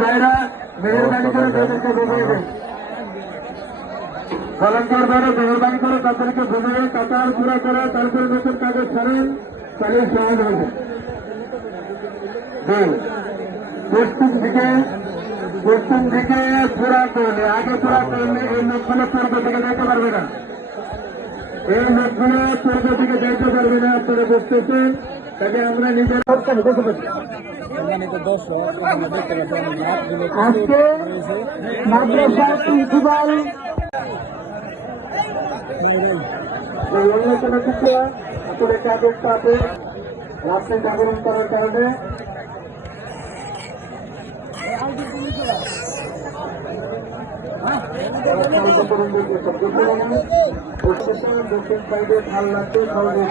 ভাইরা মেহরবানি করে তাদেরকে বুঝিয়ে দেন ভলান্টিয়ার ভাইরা মেহরবানি করে তাদেরকে বুঝিয়ে কাতার পুরা করে তারপরে নতুন কাজে ছাড়েন তাহলে সহজ হবে পশ্চিম দিকে পশ্চিম দিকে পুরা করলে আগে পুরা করলে এই লোকগুলো পূর্ব দিকে যেতে পারবে না। এই লোকগুলো পূর্ব দিকে যেতে পারবে না আপনারা বুঝতেছেন তাকে আমরা নিজের সম্মানিত দর্শক দেখতে পাচ্ছি মাঠগুলো আজকে মাদ্রাসা প্রিন্সিপাল এই অন্যতম কিছু আসলে কাজের সাথে রাস্তায় জাগরণ করার কারণে দক্ষিণ সাইডে ভালো লাগছে সহযোগ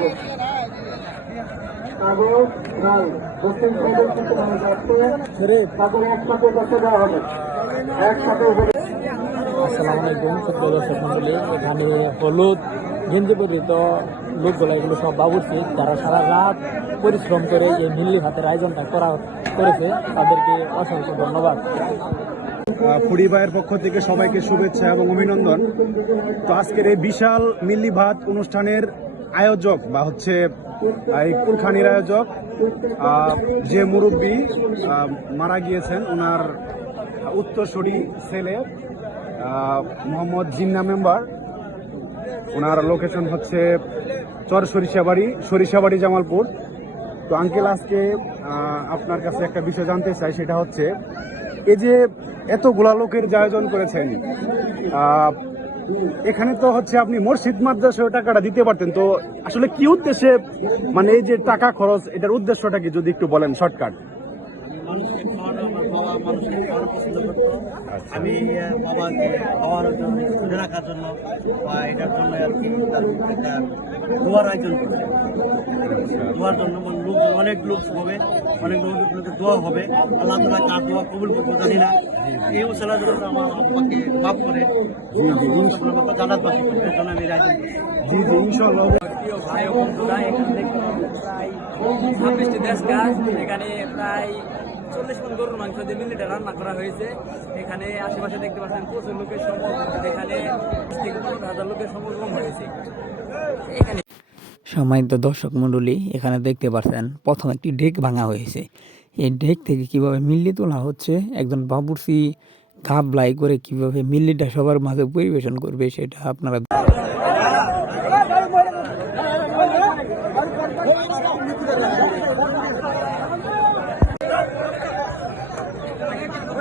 কাগজ নাই। দক্ষিণ সাইডে কিছু মানুষ আসছে তাদের একসাথে বসে দেওয়া হবে। একসাথে উপরে আসসালামু আলাইকুম সত্য দর্শক মন্ডলী এখানে হলুদ গেঞ্জি পরিহিত লোকগুলো এগুলো সব বাবুর্চি। তারা সারা রাত পরিশ্রম করে এই মিল্লি হাতের আয়োজনটা করা করেছে তাদেরকে অসংখ্য ধন্যবাদ। ফুড়ি ভাইয়ের পক্ষ থেকে সবাইকে শুভেচ্ছা এবং অভিনন্দন। তো আজকের এই বিশাল মিল্লি ভাত অনুষ্ঠানের আয়োজক বা হচ্ছে এই কুলখানির আয়োজক যে মুরব্বী মারা গিয়েছেন, ওনার উত্তরসূরি ছেলে মোহাম্মদ জিন্না মেম্বার। ওনার লোকেশন হচ্ছে চর সরিষাবাড়ি সরিষাবাড়ি জামালপুর। তো আঙ্কেল আজকে আপনার কাছে একটা বিষয় জানতে চাই, সেটা হচ্ছে, এই যে এতগুলা লোকের যে আয়োজন করেছেন এখানে তো হচ্ছে আপনি মসজিদ মাদ্রাসা টাকাটা দিতে পারতেন। তো আসলে কি উদ্দেশ্যে মানে এই যে টাকা খরচ, এটার উদ্দেশ্যটা কি, যদি একটু বলেন, শর্টকাট? খাওয়ানো খাওয়ানো পছন্দ করতো আমি বাবাকে খাওয়ানোর জন্য খুঁজে রাখার জন্য বা এটার জন্য আর কি তার একটা দোয়ার আয়োজন করছে। দোয়ার জন্য লোক অনেক লোক হবে অনেক লোকের দোয়া হবে। আল্লাহ তালা কার দোয়া কবুল করব জানি না। এই মশলার জন্য আমার আব্বাকে মাফ করে জানাত বাসী এর জন্য আমি এই আয়োজন করছি জি জি ইনশাল্লাহ। ভাই ও বন্ধুরা এখানে দেখতে প্রায় ছাব্বিশটি দেশ গাছ এখানে প্রায় চল্লিশ মন গরুর মাংস দিয়ে মিলিটা রান্না করা হয়েছে। এখানে আশেপাশে দেখতে পাচ্ছেন প্রচুর লোকের সমাগম এখানে পনেরো হাজার লোকের সমাগম হয়েছে। এখানে সম্মানিত দর্শক মণ্ডলী, এখানে দেখতে পাচ্ছেন প্রথম একটি ঢেক ভাঙা হয়েছে। এই ঢেক থেকে কীভাবে মিল্লি তোলা হচ্ছে, একজন বাবুর্চি ঘাবলাই করে কীভাবে মিল্লিটা সবার মাঝে পরিবেশন করবে, সেটা আপনারা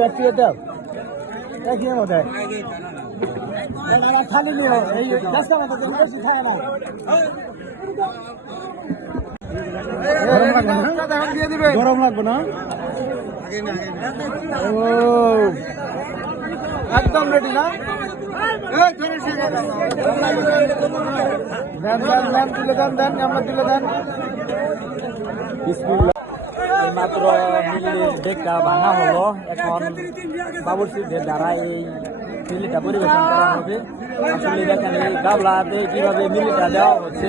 ব্যক্তি এটা একই মধ্যে খালি নিয়ে এই রাস্তা মতো বেশি থাকে গরম লাগবে না ও। একদম রেডি না? দেন দেন দেন তুলে দেন দেন আমরা তুলে দেন। মাত্র ডেকটা ভাঙা হলো। এখন বাবুর্চিদের দ্বারা এই মিল্লিটা পরিবেশন করা হবে। আসলে দেখেন এই গাবলাতে কীভাবে মিল্লিটা দেওয়া হচ্ছে।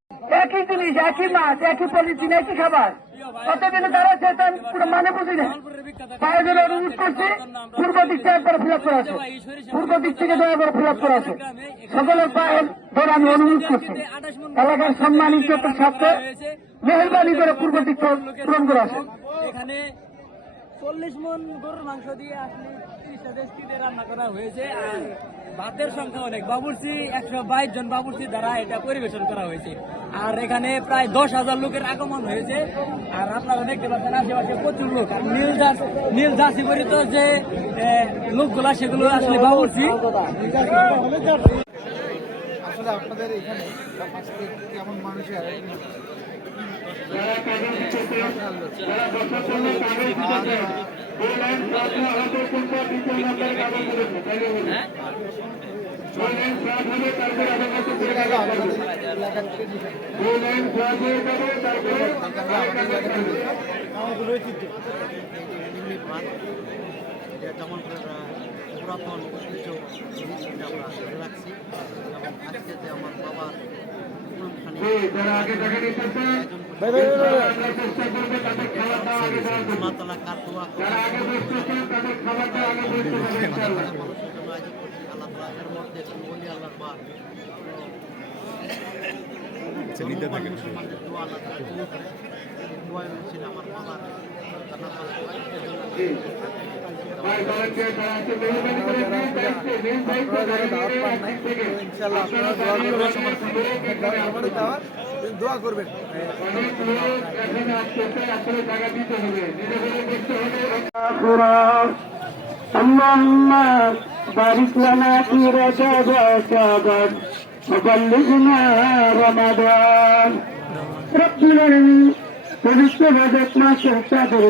একই জিনিস, একই মাছ, একই পলিথিন একই খাবার। কতদিন তারা সেটা পুরো মানে বুঝি না জন্য অনুরোধ করছি, পূর্ব দিক থেকে একবার ফিল আপ করা পূর্ব দিক থেকে দয়া করে ফিল আপ করা আছে সকলের পায়ে ধরে আমি অনুরোধ করছি। এলাকার সম্মানিত সাথে মেহরবানি করে পূর্ব দিক পূরণ করা আছে চল্লিশ মন গরুর মাংস দিয়ে আসলে রান্না করা হয়েছে, আর ভাতের সংখ্যা অনেক। বাবুর্চি একশো বাইশ জন বাবুর্চি দ্বারা এটা পরিবেশন করা হয়েছে। আর এখানে প্রায় দশ হাজার লোকের আগমন হয়েছে। আর আপনারা দেখতে পাচ্ছেন আশেপাশে প্রচুর লোক। আর নীল জাস নীল জাসি পরিত যে লোকগুলা সেগুলো আসলে বাবুর্চি। আসলে আপনাদের এখানে কেমন মানুষের আয়োজন? যেমন পুরাতন জিনিসটা আমরা ধরে এবং আজকে যে আমার বাবার আয়োজন করছি আল্লাহ মধ্যে বলি আল্লাহ বা মুসলমানদের দোয়া আল্লাহ তালা কবুল করে। দোয়া ছিল আমার বাবার দোয়া। তারা করবেন অনেক লোক এখানে আসতেছে আসলে জায়গা দিতে হবে اللهم بارك لنا في رجب وشعبان وبلغنا رمضان رب العالمين পবিত্র রজত মাসের চাঁদের